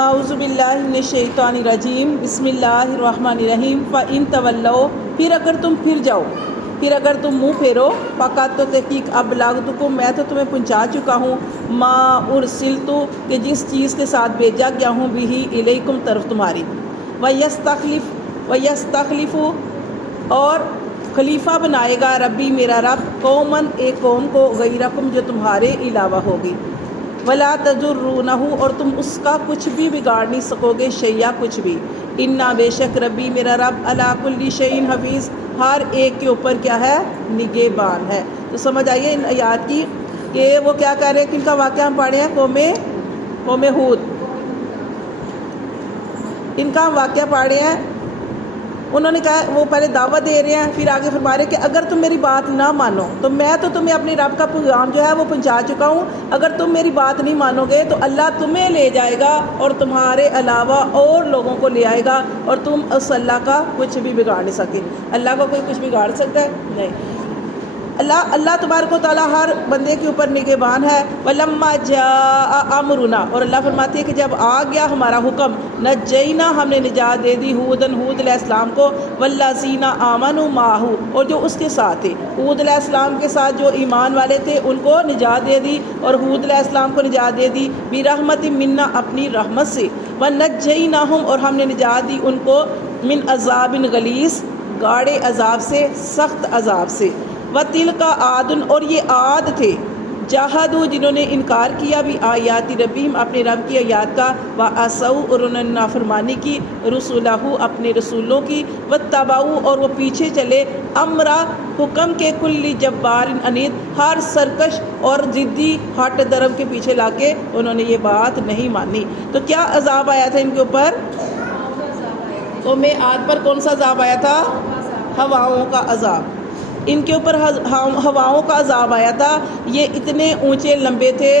اعوذ باللہ من الشیطان الرجیم بسم اللہ الرحمن الرحیم فَإِن تَوَلَّوْا پھر اگر تم پھر جاؤ، پھر اگر تم منہ پھیرو، فقط تو تحقیق ابلغتکم میں تو تمہیں پہنچا چکا ہوں ما ارسلت کہ جس چیز کے ساتھ بھیجا گیا ہوں بھی الیکم طرف تمہاری، وَيَسْتَخْلِفُ اور خلیفہ بنائے گا ربی میرا رب قوماً ایک قوم کو غیرکم جو تمہارے علاوہ ہوگی، ولا تضرونہ اور تم اس کا کچھ بھی بگاڑ نہیں سکو گے شیئا کچھ بھی، انا بے شک ربی میرا رب علی کل شیء حفیظ ہر ایک کے اوپر کیا ہے نگہبان ہے۔ تو سمجھ آئیے ان آیات کی کہ وہ کیا کہہ رہے ہیں، کن کا واقعہ ہم پڑھے ہیں، قوم ہود، ان کا ہم واقعہ پڑھ رہے ہیں۔ انہوں نے کہا، وہ پہلے دعوت دے رہے ہیں، پھر آگے فرما رہے ہیں کہ اگر تم میری بات نہ مانو تو میں تو تمہیں اپنے رب کا پیغام جو ہے وہ پہنچا چکا ہوں، اگر تم میری بات نہیں مانو گے تو اللہ تمہیں لے جائے گا اور تمہارے علاوہ اور لوگوں کو لے آئے گا اور تم اس اللہ کا کچھ بھی بگاڑ نہیں سکے۔ اللہ کو کوئی کچھ بگاڑ سکتا ہے؟ نہیں۔ اللہ تبارک و تعالیٰ ہر بندے کے اوپر نگہبان ہے۔ وَلَمَّا جَاءَ أَمْرُنَا اور اللہ فرماتے ہیں کہ جب آ گیا ہمارا حکم، نجینا ہم نے نجات دے دی ہود علیہ السلام کو، وَالَّذِينَ آمَنُوا مَعَهُ اور جو اس کے ساتھ تھے، ہود علیہ السلام کے ساتھ جو ایمان والے تھے ان کو نجات دے دی، اور ہود علیہ السلام کو نجات دے دی بِرَحْمَةٍ مِنَّا اپنی رحمت سے، وَنَجَّيْنَاهُمْ اور ہم نے نجات دی ان کو من عذاب غلیظ گاڑے عذاب سے، سخت عذاب سے۔ وَتِلْكَ عَادٌ اور یہ عاد تھے، جاہدوا جنہوں نے انکار کیا بھی آیات ربہم اپنے رب کی آیات کا، وَعَصَوْا اور انہوں نے نافرمانی کی رسولہ اپنے رسولوں کی، وَاتَّبَعُوا اور وہ پیچھے چلے امر حکم کے کل جبار عنید ہر سرکش اور ضدی ہٹ درم کے پیچھے لا کے انہوں نے یہ بات نہیں مانی۔ تو کیا عذاب آیا تھا ان کے اوپر؟ قوم عاد پر کون سا عذاب آیا تھا؟ ہواؤں کا عذاب، ان کے اوپر ہواؤں کا عذاب آیا تھا۔ یہ اتنے اونچے لمبے تھے،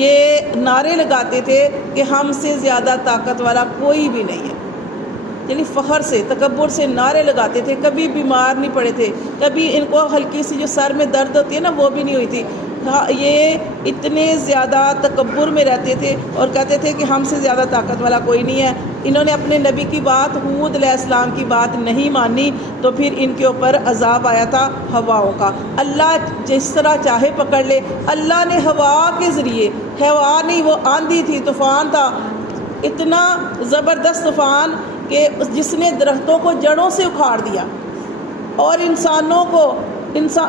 یہ نعرے لگاتے تھے کہ ہم سے زیادہ طاقت والا کوئی بھی نہیں ہے، یعنی فخر سے تکبر سے نعرے لگاتے تھے، کبھی بیمار نہیں پڑے تھے، کبھی ان کو ہلکی سی جو سر میں درد ہوتی ہے نا وہ بھی نہیں ہوئی تھی۔ یہ اتنے زیادہ تکبر میں رہتے تھے اور کہتے تھے کہ ہم سے زیادہ طاقت والا کوئی نہیں ہے۔ انہوں نے اپنے نبی کی بات، ہود علیہ السلام کی بات نہیں مانی تو پھر ان کے اوپر عذاب آیا تھا ہواؤں کا۔ اللہ جس طرح چاہے پکڑ لے، اللہ نے ہوا کے ذریعے، ہوا نہیں وہ آندھی تھی، طوفان تھا، اتنا زبردست طوفان کہ جس نے درختوں کو جڑوں سے اکھاڑ دیا، اور انسانوں کو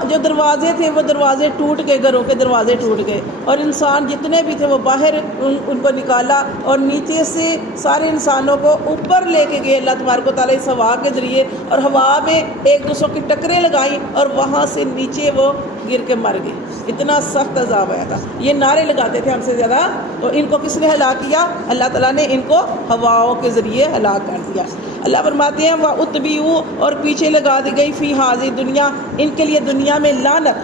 جو دروازے تھے وہ دروازے ٹوٹ گئے، گھروں کے دروازے ٹوٹ گئے، اور انسان جتنے بھی تھے وہ باہر ان کو نکالا، اور نیچے سے سارے انسانوں کو اوپر لے کے گئے اللہ تبارک و تعالیٰ اس ہوا کے ذریعے، اور ہوا میں ایک دوسروں کی ٹکریں لگائیں اور وہاں سے نیچے وہ گر کے مر گئے۔ اتنا سخت عذاب آیا تھا، یہ نعرے لگاتے تھے ہم سے زیادہ، تو ان کو کس نے ہلاک کیا؟ اللہ تعالیٰ نے ان کو ہواؤں کے ذریعے ہلاک کر دیا۔ اللہ فرماتے ہیں وَأُتْبِعُوا اور پیچھے لگا دی گئی فی ہذہ دنیا ان کے لیے دنیا میں لعنت،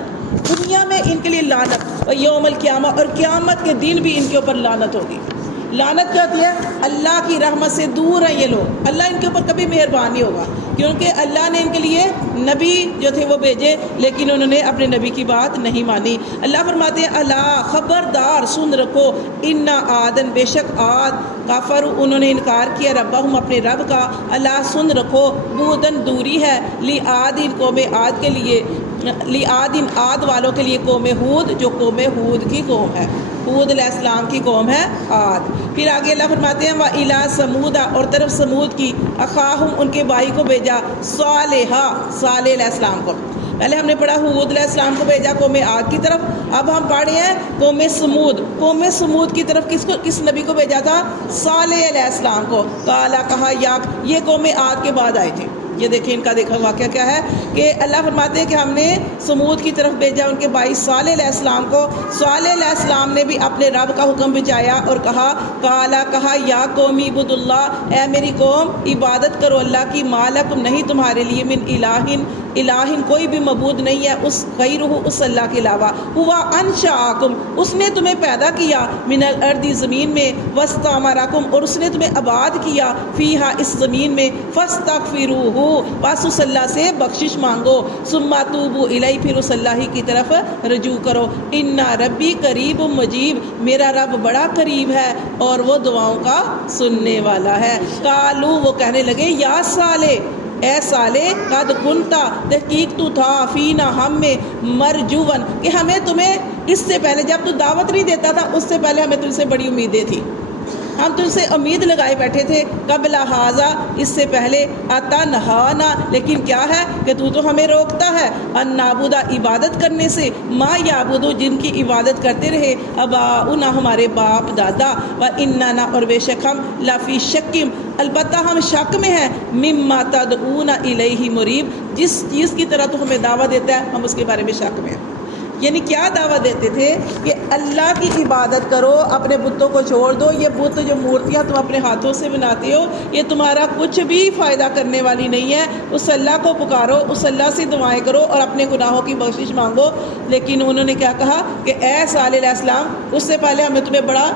دنیا میں ان کے لیے لعنت، یوم القیامہ اور قیامت کے دن بھی ان کے اوپر لعنت ہوگی۔ لعنت کیا ہوتی ہے؟ اللہ کی رحمت سے دور ہیں یہ لوگ، اللہ ان کے اوپر کبھی مہربان نہیں ہوگا، کیونکہ اللہ نے ان کے لیے نبی جو تھے وہ بھیجے لیکن انہوں نے اپنے نبی کی بات نہیں مانی۔ اللہ فرماتے ہیں الا خبردار سن رکھو، انا عادن بے شک عاد کافر انہوں نے انکار کیا ربہم اپنے رب کا، اللہ سن رکھو بودن دوری ہے لی عادن قوم عاد کے لیے، لی عادن عاد والوں کے لیے قوم ہود جو قوم ہود کی قوم ہے، ہود علیہ السلام کی قوم ہے عاد۔ پھر آگے اللہ فرماتے ہیں وَإِلَىٰ سَمُودَ اور طرف سمود کی، اخاہم ان کے بھائی کو بھیجا، صالح علیہ السلام کو۔ پہلے ہم نے پڑھا ہود علیہ السلام کو بھیجا قوم عاد کی طرف، اب ہم پڑھ رہے ہیں قوم سمود۔ قوم سمود کی طرف کس نبی کو بھیجا تھا؟ صالح علیہ السلام کو۔ قالا کہا یا، یہ قوم عاد کے بعد آئے تھے۔ یہ دیکھیں ان کا واقعہ کیا ہے کہ اللہ فرماتے ہیں کہ ہم نے سمود کی طرف بھیجا ان کے بھائی صالح علیہ السلام کو۔ صالح علیہ السلام نے بھی اپنے رب کا حکم بچایا اور کہا، قالا کہا یا قومی عبد اللہ، اے میری قوم عبادت کرو اللہ کی، مالکم نہیں تمہارے لیے من الہن کوئی بھی معبود نہیں ہے اس غیرہ اس اللہ کے علاوہ، ہوا انشاءکم اس نے تمہیں پیدا کیا، من الارض زمین میں، واستعمرکم اور اس نے تمہیں آباد کیا، فیہا اس زمین میں، فاستغفروہ بس اس اللہ سے بخشش مانگو، ثم توبو الیہ، پھر اس اللہ ہی کی طرف رجوع کرو، ان ربی قریب مجیب، میرا رب بڑا قریب ہے اور وہ دعاؤں کا سننے والا ہے۔ قالو، وہ کہنے لگے، یا صالح، اے صالح، قد کنتا، تحقیق تو تھا، فینا، ہم میں، مرجون، کہ ہمیں تمہیں اس سے پہلے، جب تو دعوت نہیں دیتا تھا اس سے پہلے ہمیں تم سے بڑی امیدیں تھی، ہم تم سے امید لگائے بیٹھے تھے، قبل ھذا، اس سے پہلے، اتنہانا، لیکن کیا ہے کہ تو ہمیں روکتا ہے، ان نعبد، عبادت کرنے سے، ما یعبدو، جن کی عبادت کرتے رہے آباؤنا، ہمارے باپ دادا، و اننا، اور بے شک ہم، لفی شکم، البتہ ہم شک میں ہیں، مما تدعون الیہ مریب، جس چیز کی طرح تو ہمیں دعوت دیتا ہے ہم اس کے بارے میں شک میں ہیں۔ یعنی کیا دعوت دیتے تھے کہ اللہ کی عبادت کرو، اپنے بتوں کو چھوڑ دو، یہ بت جو مورتیاں تم اپنے ہاتھوں سے بناتے ہو یہ تمہارا کچھ بھی فائدہ کرنے والی نہیں ہے، اس اللہ کو پکارو، اس اللہ سے دعائیں کرو اور اپنے گناہوں کی بخشش مانگو۔ لیکن انہوں نے کیا کہا کہ اے صالح علیہ السلام، اس سے پہلے ہمیں تمہیں بڑا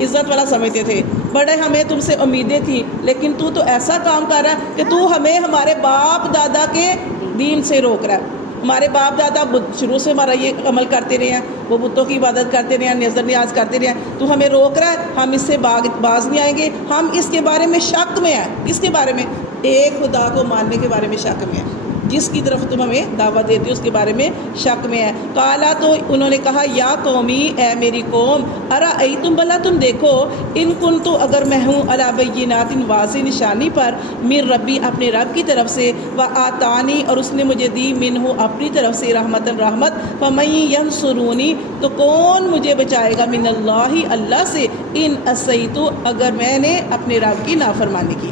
عزت والا سمجھتے تھے، بڑے ہمیں تم سے امیدیں تھیں، لیکن تو ایسا کام کر رہا ہے کہ تو ہمیں ہمارے باپ دادا کے دین سے روک رہا ہے۔ ہمارے باپ دادا شروع سے ہمارا یہ عمل کرتے رہے ہیں، وہ بتوں کی عبادت کرتے رہے ہیں، نظر نیاز کرتے رہے ہیں، تو ہمیں روک رہا ہے، ہم اس سے باز نہیں آئیں گے، ہم اس کے بارے میں شک میں ہیں۔ اس کے بارے میں، ایک خدا کو ماننے کے بارے میں شک میں ہیں، جس کی طرف تم ہمیں دعوت دیتے ہو اس کے بارے میں شک میں ہے۔ قالا، تو انہوں نے کہا، یا قومی، اے میری قوم، ارأیتم، بھلا تم دیکھو، ان کنت، اگر میں ہوں، علی بینات، واضح نشانی پر، من ربی، اپنے رب کی طرف سے، وآتانی، اور اس نے مجھے دی، منہ، اپنی طرف سے، رحمتاً، رحمت، فمن ینصرونی، تو کون مجھے بچائے گا، من اللہ، اللہ سے، ان عصیت، اگر میں نے اپنے رب کی نافرمانی کی،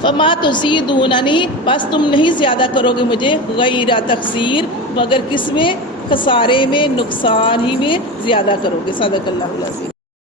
فما تزیدوننی، بس تم نہیں زیادہ کرو گے مجھے، غیر تقصیر، مگر کس میں، خسارے میں، نقصان ہی میں زیادہ کرو گے۔ صدق اللہ العظیم۔